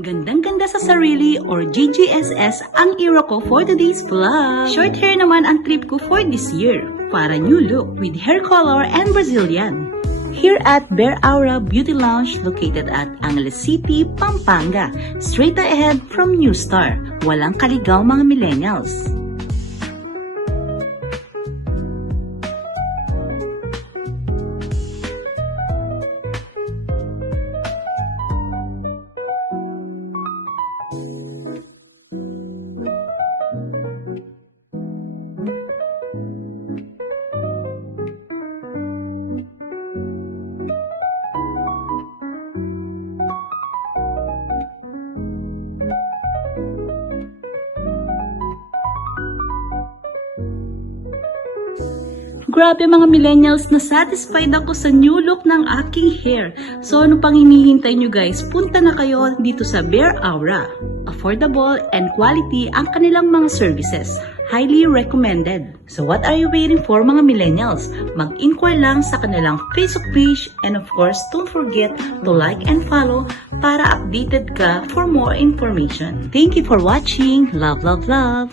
Gandang-ganda sa sarili or GGSS ang era ko for today's vlog. Short hair naman ang trip ko for this year. Para new look with hair color and Brazilian. Here at Bear Aura Beauty Lounge located at Angeles City, Pampanga. Straight ahead from New Star. Walang kaligaw mga millennials. Grabe mga millennials, na satisfied ako sa new look ng aking hair. So ano pang hinihintay nyo guys? Punta na kayo dito sa Bear Aura. Affordable and quality ang kanilang mga services. Highly recommended. So what are you waiting for mga millennials? Mag-inquire lang sa kanilang Facebook page and of course don't forget to like and follow para updated ka for more information. Thank you for watching. Love, love, love!